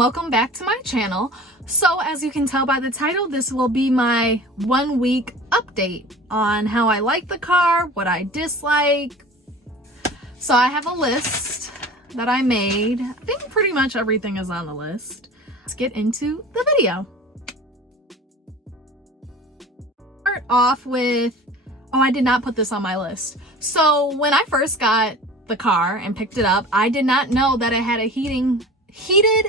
welcome back to my channel. So as you can tell by the title, this will be my 1 week update on how I like the car, what I dislike. So I have a list that I made. I think pretty much everything is on the list. Let's get into the video. Start off with, oh, I did not put this on my list. So when I first got the car and picked it up, I did not know that it had a heated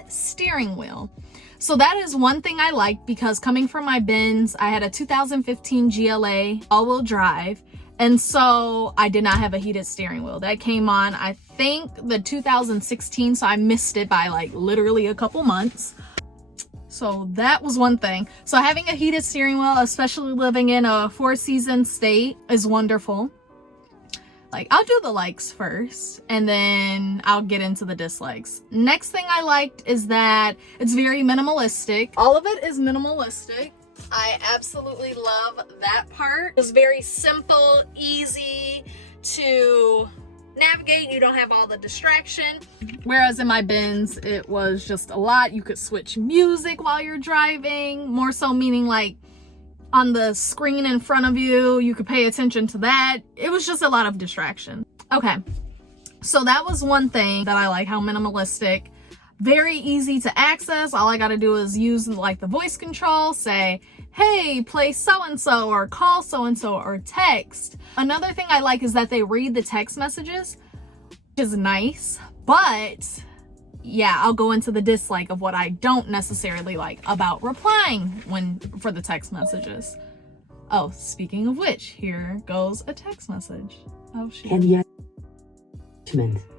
steering wheel. So that is one thing I like, because coming from my Benz, I had a 2015 GLA all-wheel drive, and so I did not have a heated steering wheel. That came on, I think, the 2016, so I missed it by like literally a couple months. So that was one thing. So having a heated steering wheel, especially living in a four-season state, is wonderful. Like, I'll do the likes first, and then I'll get into the dislikes. Next thing I liked is that it's very minimalistic. All of it is minimalistic. I absolutely love that part. It's very simple, easy to navigate. You don't have all the distraction. Whereas in my Benz, it was just a lot. You could switch music while you're driving, more so meaning like on the screen in front of you, you could pay attention to that. It was just a lot of distraction. Okay, so that was one thing that I like, how minimalistic, very easy to access. All I gotta do is use like the voice control, say, hey, play so-and-so, or call so-and-so, or text. Another thing I like is that they read the text messages, which is nice, but yeah, I'll go into the dislike of what I don't necessarily like about replying for the text messages. Oh, speaking of which, here goes a text message. Oh, shit. And yet,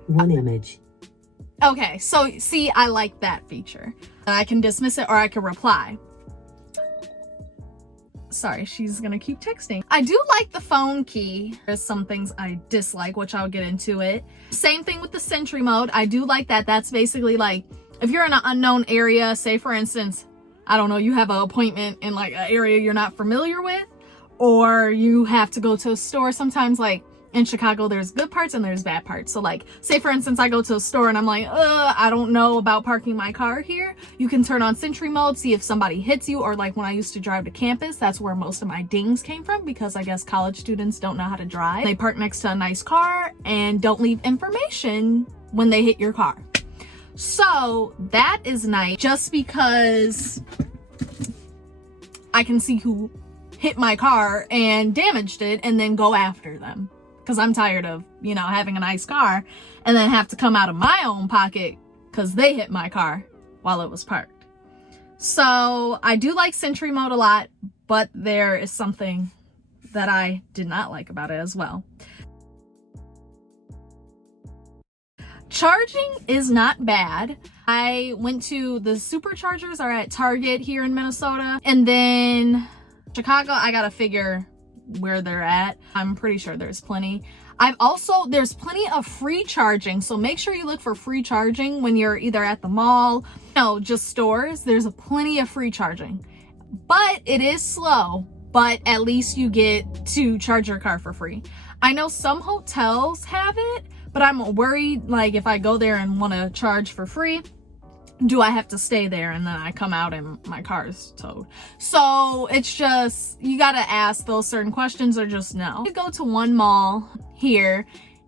one image. Okay, so see, I like that feature. I can dismiss it or I can reply. Sorry, she's gonna keep texting. I do like the phone key. There's some things I dislike, which I'll get into it. Same thing with the Sentry mode. I do like that. That's basically like, if you're in an unknown area, say for instance, I don't know, you have an appointment in like an area you're not familiar with, or you have to go to a store. Sometimes like in Chicago, there's good parts and there's bad parts. So like, say for instance, I go to a store and I'm like, I don't know about parking my car here. You can turn on Sentry mode, see if somebody hits you, or like when I used to drive to campus, that's where most of my dings came from, because I guess college students don't know how to drive. They park next to a nice car and don't leave information when they hit your car. So that is nice, just because I can see who hit my car and damaged it and then go after them. Because I'm tired of, you know, having a nice car and then have to come out of my own pocket because they hit my car while it was parked. So I do like Sentry mode a lot, but there is something that I did not like about it as well. Charging is not bad. I went to the superchargers are at Target here in Minnesota, and then Chicago, I gotta figure where they're at. I'm pretty sure there's plenty. There's plenty of free charging, so make sure you look for free charging when you're either at the mall, just stores. There's plenty of free charging, but it is slow, but at least you get to charge your car for free. I know some hotels have it, but I'm worried, like if I go there and want to charge for free, do I have to stay there and then I come out and my car is towed? So it's just, you gotta ask those certain questions or just no. I go to one mall here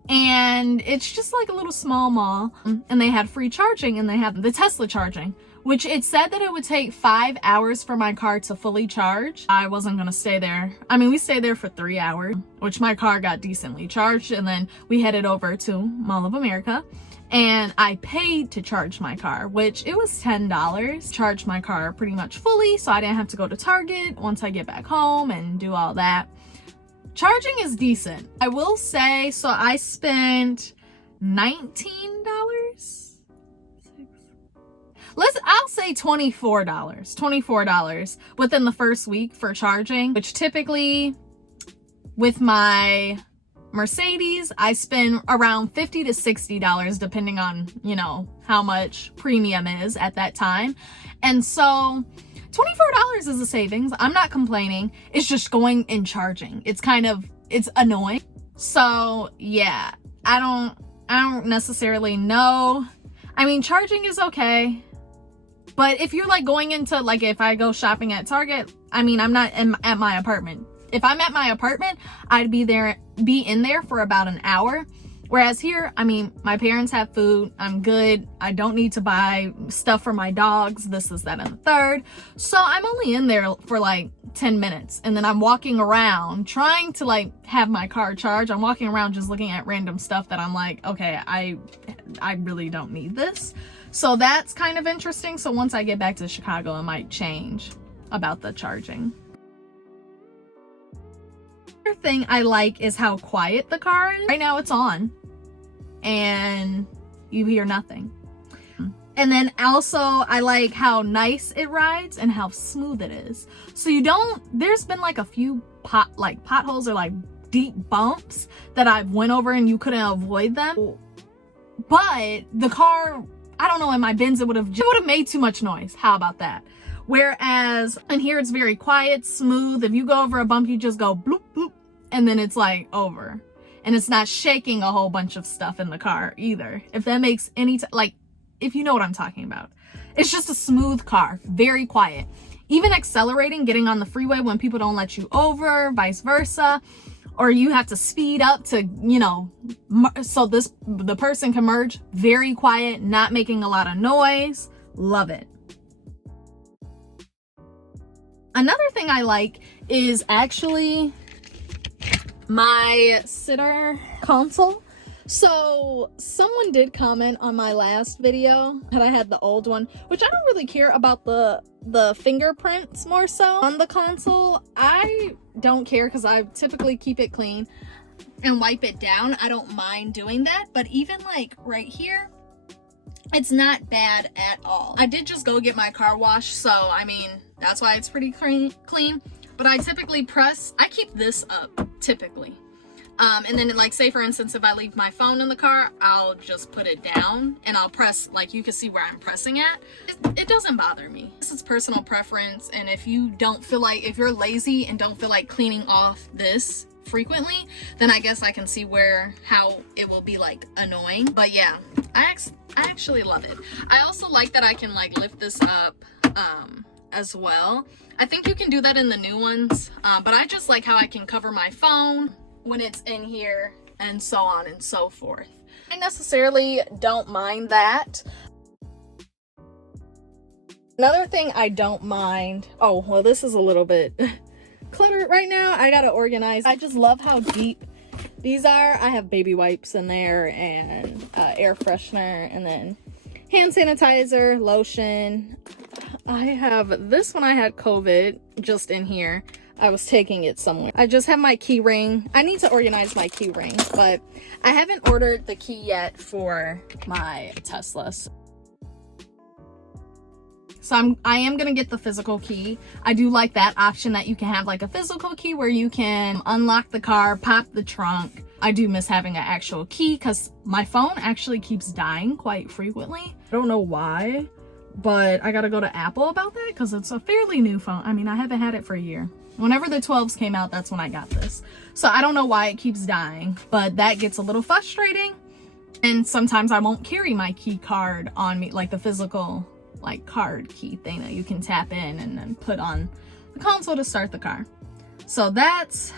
and it's just like a little small mall, and they had free charging and they had the Tesla charging, which it said that it would take 5 hours for my car to fully charge. I wasn't gonna stay there. I mean, we stayed there for 3 hours, which my car got decently charged, and then we headed over to Mall of America. And I paid to charge my car, which it was $10. Charged my car pretty much fully, so I didn't have to go to Target once I get back home and do all that. Charging is decent. I will say, so I spent $19. I'll say $24 within the first week for charging, which typically with my Mercedes, I spend around $50 to $60 depending on, how much premium is at that time. And so $24 is a savings. I'm not complaining. It's just going and charging. It's annoying. So yeah, I don't necessarily know. I mean, charging is okay. But if you're like going into, like if I go shopping at Target, I mean, I'm not at my apartment. If I'm at my apartment, I'd be in there for about an hour. Whereas here, I mean, my parents have food, I'm good, I don't need to buy stuff for my dogs, this, that, and the third. So I'm only in there for like 10 minutes, and then I'm walking around trying to like have my car charged. I'm walking around just looking at random stuff that I'm like, okay, I really don't need this. So that's kind of interesting. So once I get back to Chicago, it might change about the charging. Another thing I like is how quiet the car is. Right now it's on and you hear nothing. And then also I like how nice it rides and how smooth it is. So there's been like a few potholes or like deep bumps that I've went over and you couldn't avoid them. But the car, I don't know, in my Benz it would have made too much noise. How about that? Whereas in here it's very quiet, smooth. If you go over a bump, you just go bloop, bloop, and then it's like over. And it's not shaking a whole bunch of stuff in the car either. If that makes any, if you know what I'm talking about. It's just a smooth car, very quiet. Even accelerating, getting on the freeway when people don't let you over, vice versa. Or you have to speed up to, you know, so the person can merge. Very quiet, not making a lot of noise. Love it. Another thing I like is actually my center console. So someone did comment on my last video that I had the old one, which I don't really care about the fingerprints more so on the console. I don't care because I typically keep it clean and wipe it down. I don't mind doing that, but even like right here, it's not bad at all. I did just go get my car washed, so I mean, that's why it's pretty clean. But I typically I keep this up, typically. And then like, say for instance, if I leave my phone in the car, I'll just put it down and I'll press, like you can see where I'm pressing at. It doesn't bother me. This is personal preference. And if you don't feel like, if you're lazy and don't feel like cleaning off this frequently, then I guess I can see how it will be like annoying. But yeah, I actually love it. I also like that I can like lift this up as well. I think you can do that in the new ones, but I just like how I can cover my phone when it's in here and so on and so forth. I necessarily don't mind that. Another thing I don't mind, oh well, this is a little bit cluttered right now. I gotta organize. I just love how deep these are. I have baby wipes in there and air freshener, and then hand sanitizer, lotion. I have this when I had COVID just in here. I was taking it somewhere. I just have my key ring. I need to organize my key ring, but I haven't ordered the key yet for my Tesla. So I am gonna get the physical key. I do like that option that you can have like a physical key where you can unlock the car, pop the trunk. I do miss having an actual key because my phone actually keeps dying quite frequently. I don't know why, but I gotta go to Apple about that because it's a fairly new phone. I mean, I haven't had it for a year. Whenever the 12s came out, that's when I got this. So I don't know why it keeps dying, but that gets a little frustrating. And sometimes I won't carry my key card on me, like the physical like card key thing that you can tap in and then put on the console to start the car. So that's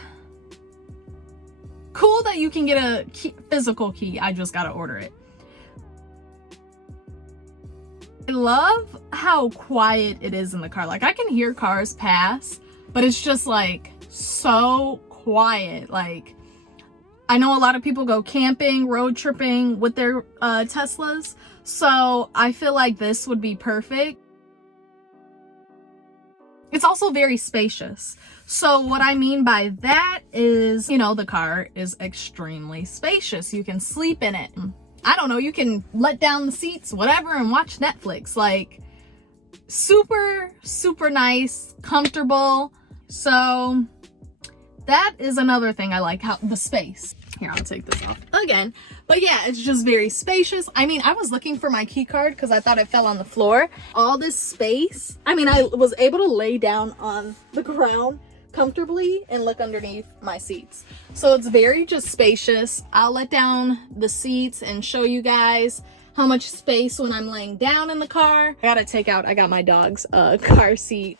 cool that you can get a physical key. I just gotta order it. I love how quiet it is in the car. Like I can hear cars pass, but it's just like so quiet. Like I know a lot of people go camping, road tripping with their Teslas. So I feel like this would be perfect. It's also very spacious. So what I mean by that is, you know, the car is extremely spacious. You can sleep in it. I don't know, you can let down the seats, whatever, and watch Netflix. Like super, super nice, comfortable. So that is another thing I like, how the space. Here, I'll take this off again. But yeah, it's just very spacious. I mean, I was looking for my key card because I thought it fell on the floor. All this space. I mean, I was able to lay down on the ground comfortably and look underneath my seats. So it's very just spacious. I'll let down the seats and show you guys how much space when I'm laying down in the car. I got my dog's car seat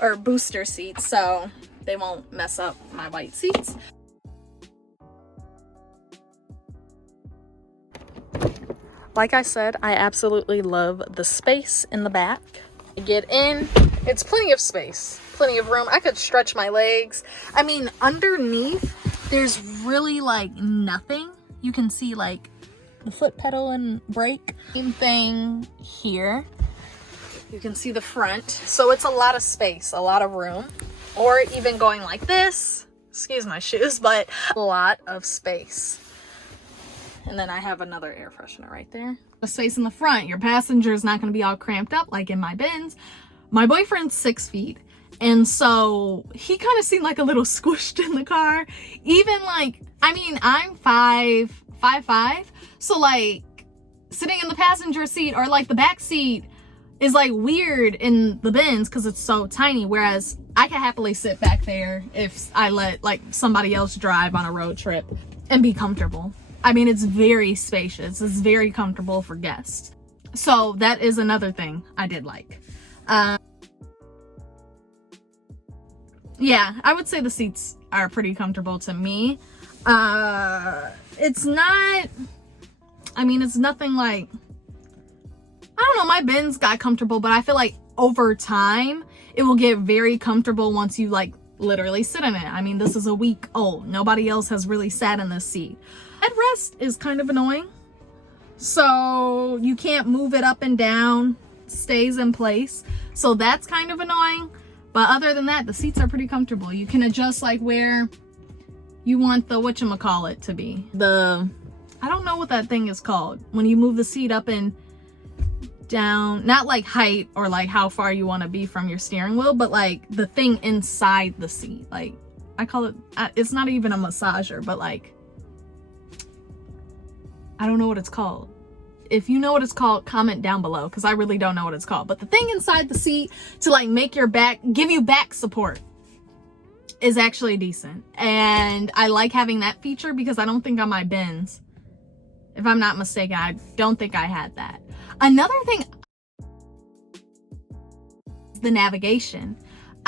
or booster seat, so they won't mess up my white seats. Like I said, I absolutely love the space in the back. Get in, it's plenty of space, plenty of room. I could stretch my legs. I mean, underneath, there's really like nothing. You can see like the foot pedal and brake. Same thing here. You can see the front. So it's a lot of space, a lot of room. Or even going like this, excuse my shoes, but a lot of space. And then I have another air freshener right there. The space in the front, your passenger is not going to be all cramped up like in my Benz. My boyfriend's 6 feet, and so he kind of seemed like a little squished in the car. Even like, I mean, I'm 5'5", so like sitting in the passenger seat or like the back seat is like weird in the Benz because it's so tiny, whereas I can happily sit back there if I let like somebody else drive on a road trip and be comfortable. I mean, it's very spacious. It's very comfortable for guests. So that is another thing I did like. Yeah, I would say the seats are pretty comfortable to me. It's not, I mean, it's nothing like, I don't know, my Benz got comfortable, but I feel like over time, it will get very comfortable once you like literally sit in it. I mean, this is a week old. Nobody else has really sat in this seat. Headrest is kind of annoying. So you can't move it up and down, stays in place. So that's kind of annoying. But other than that, the seats are pretty comfortable. You can adjust like where you want the whatchamacallit to be. I don't know what that thing is called. When you move the seat up and down, not like height or like how far you want to be from your steering wheel, but like the thing inside the seat. Like I call it, it's not even a massager, but like, I don't know what it's called. If you know what it's called, comment down below, because I really don't know what it's called. But the thing inside the seat to like make your back, give you back support is actually decent. And I like having that feature because I don't think on my Benz, if I'm not mistaken, I don't think I had that. Another thing, the navigation.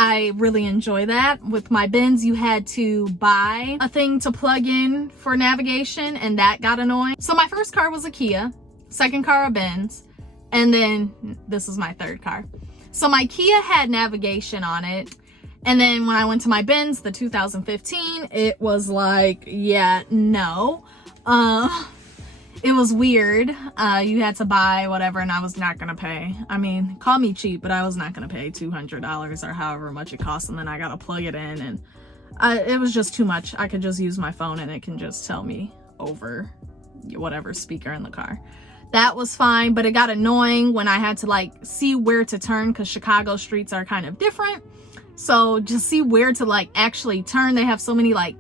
I really enjoy that. With my Benz, you had to buy a thing to plug in for navigation, and that got annoying. So my first car was a Kia, second car a Benz, and then this is my third car. So my Kia had navigation on it, and then when I went to my Benz, the 2015, it was like, yeah, no. It was weird. You had to buy whatever, and I was not gonna pay. I mean, call me cheap, but I was not gonna pay $200 or however much it costs, and then I gotta plug it in, and it was just too much. I could just use my phone and it can just tell me over whatever speaker in the car. That was fine, but it got annoying when I had to like see where to turn, because Chicago streets are kind of different. So just see where to like actually turn. They have so many like,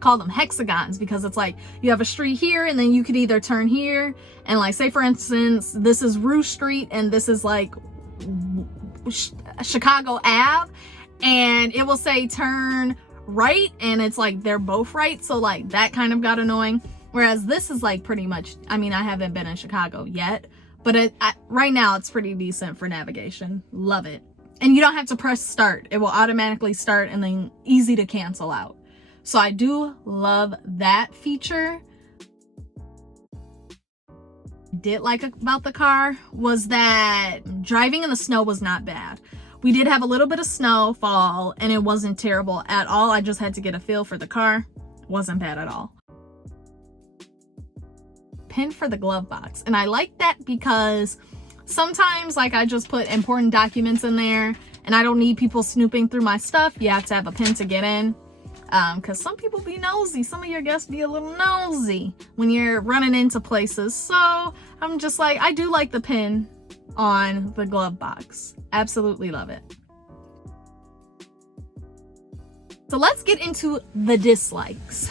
call them hexagons, because it's like you have a street here and then you could either turn here, and like say for instance this is Rue Street and this is like Chicago Ave, and it will say turn right, and it's like they're both right, so like that kind of got annoying. Whereas this is like pretty much, I mean, I haven't been in Chicago yet, but right now it's pretty decent for navigation. Love it. And you don't have to press start. It will automatically start and then easy to cancel out. So I do love that feature. Did like about the car was that driving in the snow was not bad. We did have a little bit of snowfall and it wasn't terrible at all. I just had to get a feel for the car. Wasn't bad at all. Pin for the glove box, and I like that because sometimes like I just put important documents in there and I don't need people snooping through my stuff. You have to have a pin to get in. Because some people be nosy. Some of your guests be a little nosy when you're running into places. So I'm just like, I do like the pin on the glove box. Absolutely love it. So let's get into the dislikes.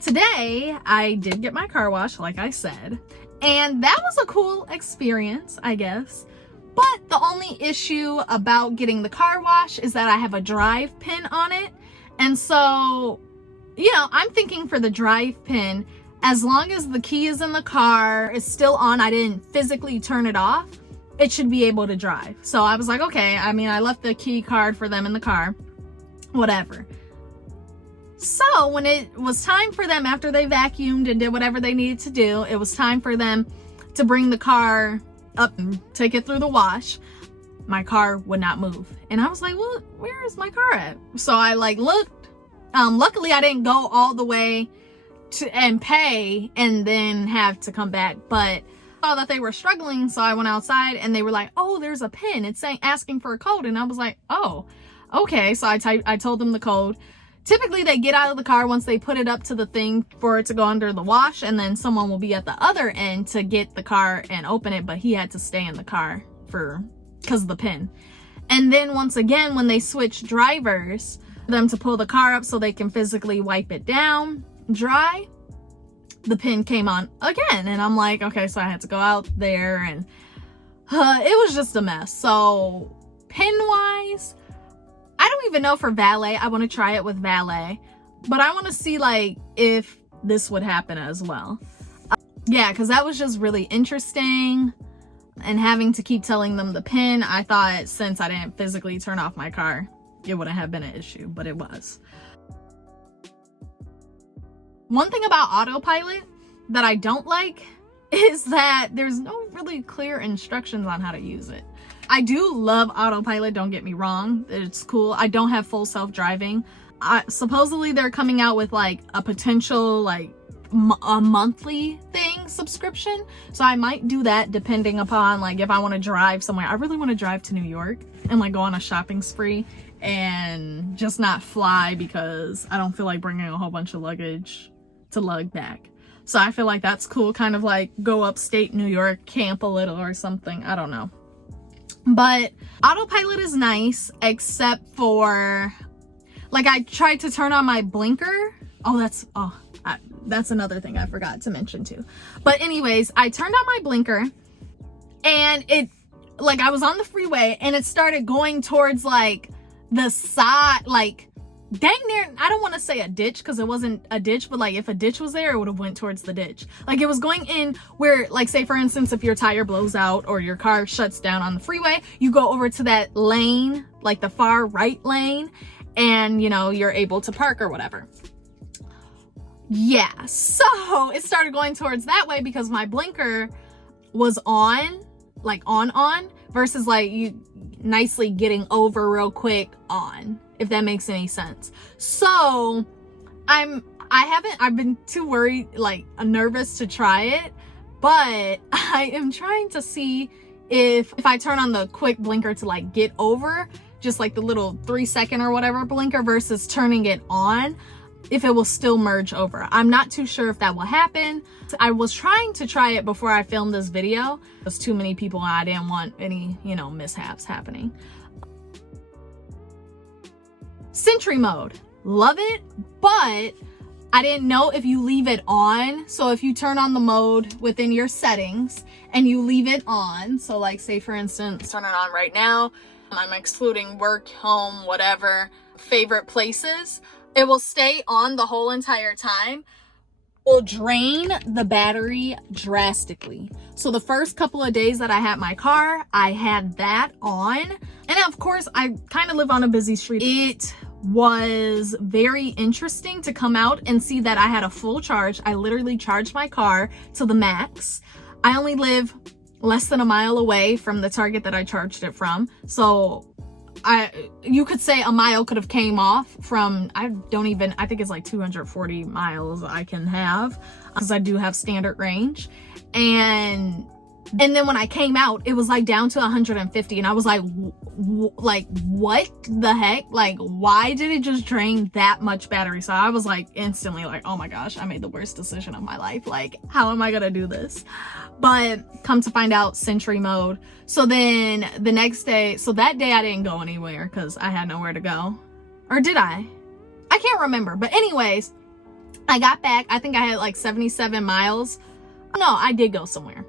Today, I did get my car washed, like I said, and that was a cool experience, I guess. But the only issue about getting the car wash is that I have a drive pin on it. And so, you know, I'm thinking for the drive pin, as long as the key is in the car, it's still on, I didn't physically turn it off, it should be able to drive. So I was like, okay, I mean, I left the key card for them in the car, whatever. So when it was time for them, after they vacuumed and did whatever they needed to do, it was time for them to bring the car up and take it through the wash. My car would not move. And I was like, well, where is my car at? So I like looked. Luckily I didn't go all the way to and pay and then have to come back, but I saw that they were struggling, so I went outside and they were like, oh, there's a pin, it's saying asking for a code. And I was like, oh, okay. So I told them the code. Typically they get out of the car once they put it up to the thing for it to go under the wash, and then someone will be at the other end to get the car and open it, but he had to stay in the car because of the pin. And then once again, when they switch drivers, them to pull the car up so they can physically wipe it down dry, the pin came on again. And I'm like, okay, so I had to go out there, and it was just a mess. So pin wise, I don't even know for valet. I want to try it with valet, but I want to see like if this would happen as well. Yeah, because that was just really interesting. And having to keep telling them the pin, I thought since I didn't physically turn off my car, it wouldn't have been an issue, but it was. One thing about Autopilot that I don't like is that there's no really clear instructions on how to use it. I do love Autopilot, don't get me wrong, it's cool. I don't have full self-driving. Supposedly they're coming out with like a potential like a monthly thing subscription, so I might do that depending upon like if I want to drive somewhere. I really want to drive to New York and like go on a shopping spree and just not fly because I don't feel like bringing a whole bunch of luggage to lug back. So I feel like that's cool, kind of like go upstate New York, camp a little or something, I don't know. But Autopilot is nice, except for like I tried to turn on my blinker. That's another thing I forgot to mention too. But anyways, I turned on my blinker and it, like I was on the freeway and it started going towards like the side, like dang near, I don't want to say a ditch because it wasn't a ditch, but like if a ditch was there, it would have went towards the ditch. Like it was going in where, like say for instance, if your tire blows out or your car shuts down on the freeway, you go over to that lane, like the far right lane, and you know, you're able to park or whatever. Yeah, so it started going towards that way because my blinker was on, like on, versus like you nicely getting over real quick on, if that makes any sense. So I've been too worried, like nervous to try it, but I am trying to see if I turn on the quick blinker to like get over, just like the little 3-second or whatever blinker versus turning it on, if it will still merge over. I'm not too sure if that will happen. I was trying to try it before I filmed this video. There's too many people and I didn't want any, you know, mishaps happening. Sentry mode, love it, but I didn't know if you leave it on. So if you turn on the mode within your settings and you leave it on, so like say for instance, turn it on right now, I'm excluding work, home, whatever, favorite places, it will stay on the whole entire time, will drain the battery drastically. So the first couple of days that I had my car, I had that on. And of course, I kind of live on a busy street. It was very interesting to come out and see that I had a full charge. I literally charged my car to the max. I only live less than a mile away from the Target that I charged it from. So you could say a mile could have came off from, I think it's like 240 miles I can have because I do have standard range. And then when I came out, it was like down to 150 and I was like what the heck? Like, why did it just drain that much battery? So I was like instantly like, oh my gosh, I made the worst decision of my life. Like, how am I gonna do this? But come to find out, Sentry mode. So then the next day, so that day I didn't go anywhere because I had nowhere to go. Or did I? I can't remember. But anyways, I got back. I think I had like 77 miles. No, I did go somewhere.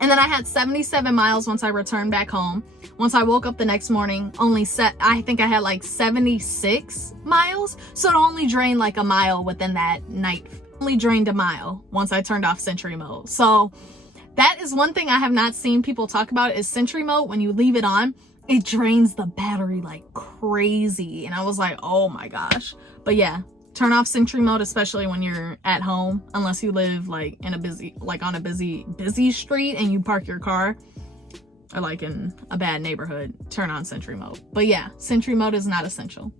And then I had 77 miles once I returned back home. Once I woke up the next morning, I think I had like 76 miles. So it only drained like a mile within that night. only drained a mile once I turned off Sentry mode. So that is one thing I have not seen people talk about is Sentry mode. When you leave it on, it drains the battery like crazy. And I was like, oh my gosh. But yeah, turn off Sentry mode, especially when you're at home, unless you live like in a busy, like on a busy street and you park your car, or like in a bad neighborhood, turn on Sentry mode. But yeah, Sentry mode is not essential.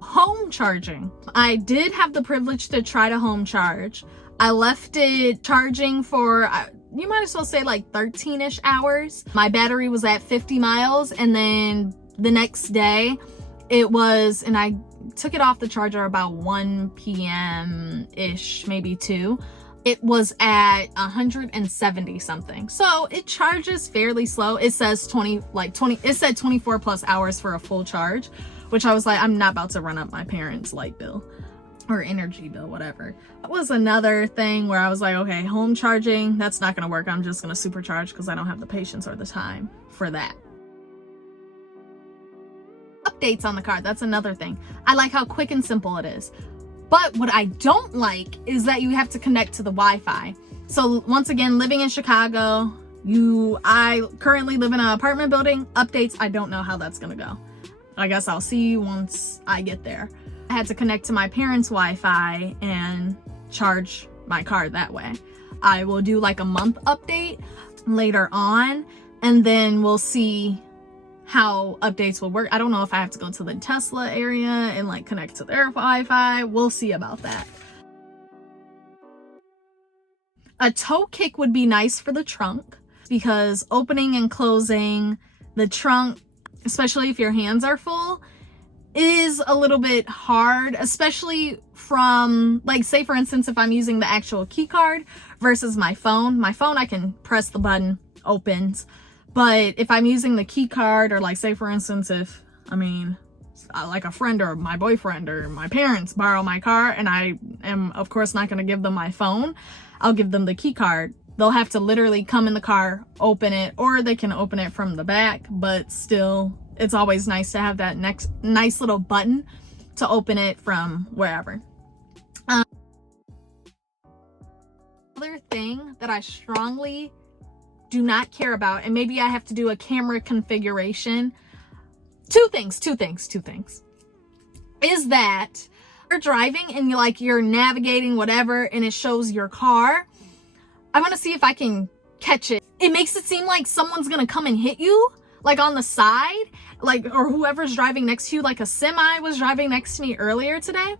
Home charging. I did have the privilege to try to home charge. I left it charging for, you might as well say like 13-ish hours. My battery was at 50 miles, and then the next day it was, and I took it off the charger about 1 p.m.-ish, maybe 2. It was at 170 something. So it charges fairly slow. It says it said 24 plus hours for a full charge, which I was like, I'm not about to run up my parents' light bill or energy bill, whatever. That was another thing where I was like, okay, home charging, that's not gonna work. I'm just gonna supercharge because I don't have the patience or the time for that. Updates on the car, that's another thing. I like how quick and simple it is. But what I don't like is that you have to connect to the Wi-Fi. So once again, living in Chicago, I currently live in an apartment building. Updates, I don't know how that's gonna go. I guess I'll see once I get there. I had to connect to my parents' Wi-Fi and charge my car that way. I will do like a month update later on, and then we'll see how updates will work. I don't know if I have to go to the Tesla area and like connect to their Wi-Fi. We'll see about that. A tow kick would be nice for the trunk, because opening and closing the trunk, especially if your hands are full, is a little bit hard, especially from, like, say for instance, if I'm using the actual key card versus my phone. My phone, I can press the button, opens. But if I'm using the key card, or like say for instance, if, like a friend or my boyfriend or my parents borrow my car and I am of course not going to give them my phone, I'll give them the key card. They'll have to literally come in the car, open it, or they can open it from the back, but still it's always nice to have that nice little button to open it from wherever. Another thing that I strongly do not care about, and maybe I have to do a camera configuration. Two things, is that you're driving and you're navigating whatever and it shows your car. I want to see if I can catch it. It makes it seem like someone's gonna come and hit you, like on the side, like, or whoever's driving next to you. Like a semi was driving next to me earlier today,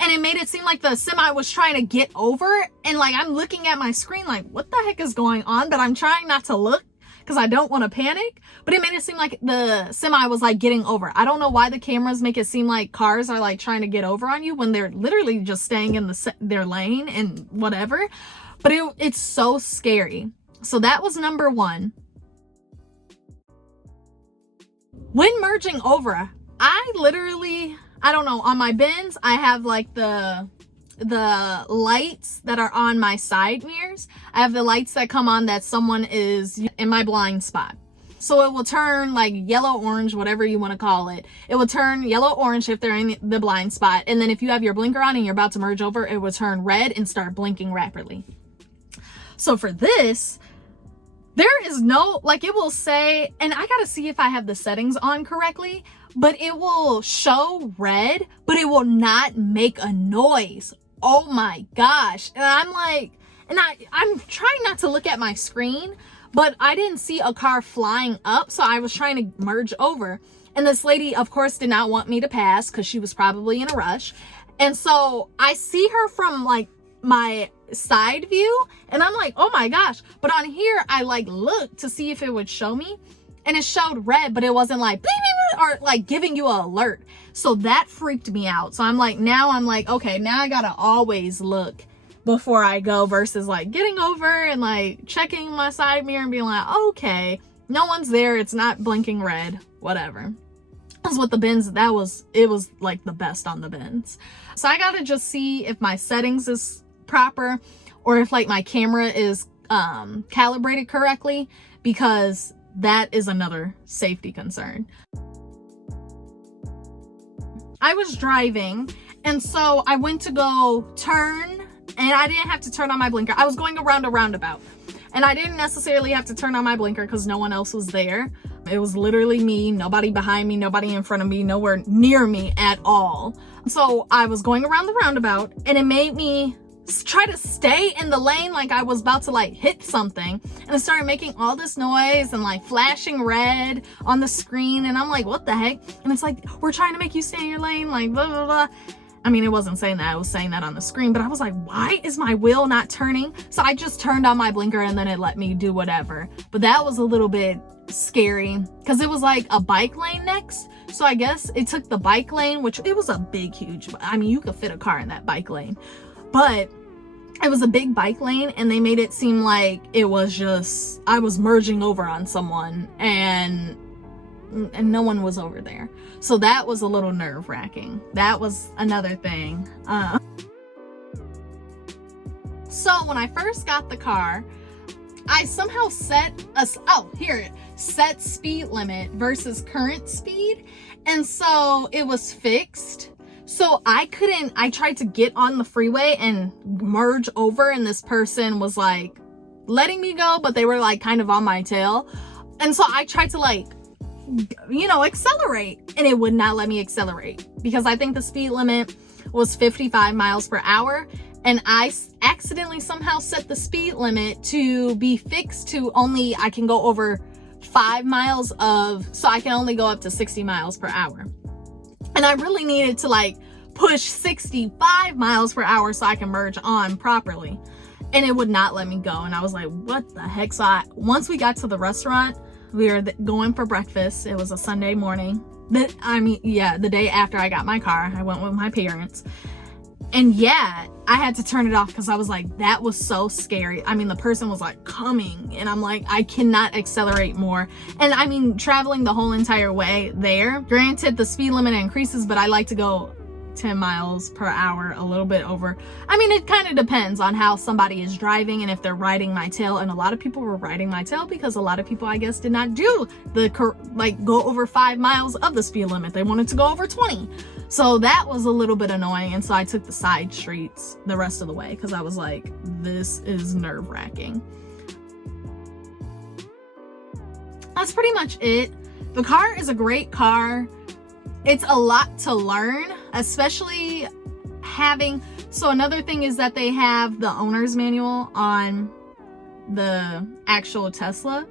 and it made it seem like the semi was trying to get over, and like I'm looking at my screen like, what the heck is going on? But I'm trying not to look because I don't want to panic. But it made it seem like the semi was like getting over. I don't know why the cameras make it seem like cars are like trying to get over on you when they're literally just staying in their lane and whatever. But it's so scary. So that was number one. When merging over, I don't know, on my Benz, I have like the lights that are on my side mirrors. I have the lights that come on that someone is in my blind spot. So it will turn like yellow, orange, whatever you want to call it. It will turn yellow, orange if they're in the blind spot. And then if you have your blinker on and you're about to merge over, it will turn red and start blinking rapidly. So for this, there is no, like, it will say, and I gotta see if I have the settings on correctly, but it will show red, but it will not make a noise. Oh my gosh. And I'm like, and I'm trying not to look at my screen, but I didn't see a car flying up, so I was trying to merge over. And this lady, of course, did not want me to pass because she was probably in a rush. And so I see her from like my side view, and I'm like, oh my gosh. But on here, I like looked to see if it would show me, and it showed red, but it wasn't like beep, beep, beep, or like giving you an alert. So that freaked me out. So I'm like, okay, now I gotta always look before I go, versus like getting over and like checking my side mirror and being like, okay, no one's there, it's not blinking red, whatever. That's what the Benz, it was like the best on the Benz. So I gotta just see if my settings is proper, or if like my camera is calibrated correctly, because I was driving, and so I went to go turn, and I didn't have to turn on my blinker. I was going around a roundabout, and I didn't necessarily have to turn on my blinker because no one else was there. It was literally me, nobody behind me, nobody in front of me, nowhere near me at all. So I was going around the roundabout, and it made me try to stay in the lane like I was about to like hit something, and it started making all this noise and like flashing red on the screen, and I'm like, what the heck? And it's like, we're trying to make you stay in your lane, like blah blah blah. I mean, it wasn't saying that, it was saying that on the screen, but I was like, why is my wheel not turning? So I just turned on my blinker, and then it let me do whatever. But that was a little bit scary because it was like a bike lane next. So I guess it took the bike lane, which it was a big, huge, I mean, you could fit a car in that bike lane. But it was a big bike lane, and they made it seem like it was just, I was merging over on someone, and no one was over there. So that was a little nerve-wracking. That was another thing. So when I first got the car, I somehow set speed limit versus current speed, and so it was fixed. So I tried to get on the freeway and merge over, and this person was like letting me go, but they were like kind of on my tail. And so I tried to like, you know, accelerate, and it would not let me accelerate because I think the speed limit was 55 miles per hour. And I accidentally somehow set the speed limit to be fixed to only, I can go over 5 miles so I can only go up to 60 miles per hour. And I really needed to like push 65 miles per hour so I can merge on properly. And it would not let me go. And I was like, what the heck? So once we got to the restaurant, we were going for breakfast. It was a Sunday morning. The day after I got my car, I went with my parents. And yeah, I had to turn it off because I was like, that was so scary. I mean, the person was like coming, and I'm like, I cannot accelerate more. And I mean, traveling the whole entire way there, granted the speed limit increases, but I like to go 10 miles per hour, a little bit over. I mean, it kind of depends on how somebody is driving and if they're riding my tail. And a lot of people were riding my tail because a lot of people, I guess, did not do go over 5 miles of the speed limit. They wanted to go over 20. So that was a little bit annoying. And so I took the side streets the rest of the way because I was like, this is nerve-wracking. That's pretty much it. The car is a great car. It's a lot to learn, especially so another thing is that they have the owner's manual on the actual Tesla,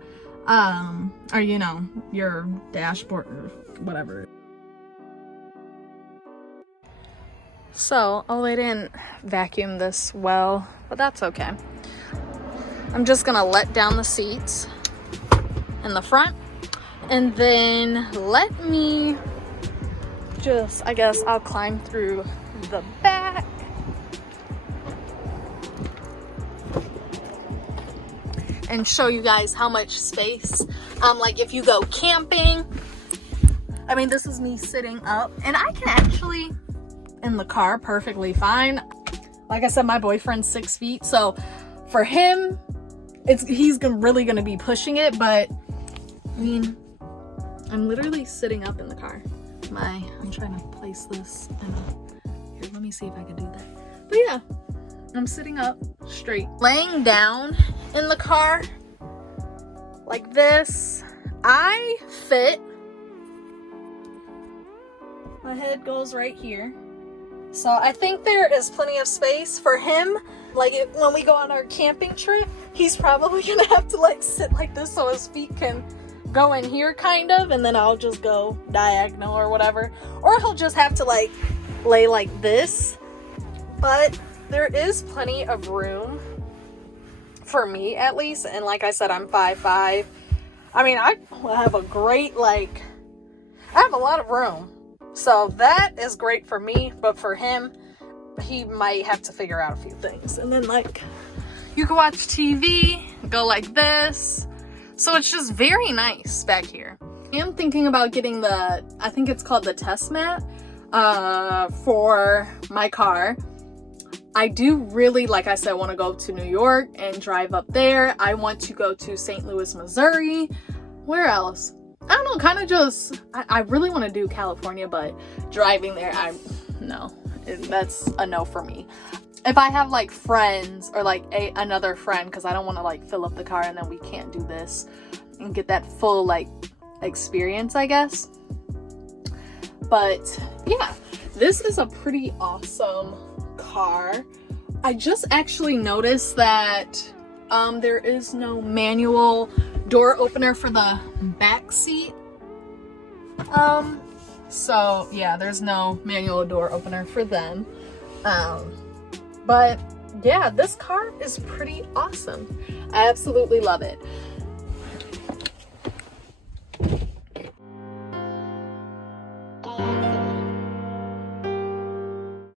or you know, your dashboard or whatever. So, they didn't vacuum this well, but that's okay. I'm just gonna let down the seats in the front, and then I guess I'll climb through the back. And show you guys how much space, like if you go camping. I mean, this is me sitting up, and I can actually in the car perfectly fine. Like I said, my boyfriend's 6 feet, so for him he's really gonna be pushing it, but I mean, I'm literally sitting up in the car. I'm trying to place this here, let me see if I can do that. But yeah, I'm sitting up straight, laying down in the car like this. I fit, my head goes right here. So I think there is plenty of space for him. Like when we go on our camping trip, he's probably gonna have to like sit like this so his feet can go in here kind of, and then I'll just go diagonal or whatever. Or he'll just have to like lay like this. But there is plenty of room for me at least. And like I said, I'm 5'5". I mean, I have a great I have a lot of room. So that is great for me, but for him, he might have to figure out a few things. And then like, you can watch TV, go like this. So it's just very nice back here. I am thinking about getting I think it's called the test mat for my car. I do really, like I said, want to go to New York and drive up there. I want to go to St. Louis, Missouri. Where else? I don't know, kind of just, I really want to do California, but driving there, no, that's a no for me. If I have like friends or like another friend, because I don't want to like fill up the car and then we can't do this and get that full like experience, I guess. But yeah, this is a pretty awesome car. I just actually noticed that there is no manual door opener for the back seat. So yeah, there's no manual door opener for them. But yeah, this car is pretty awesome. I absolutely love it.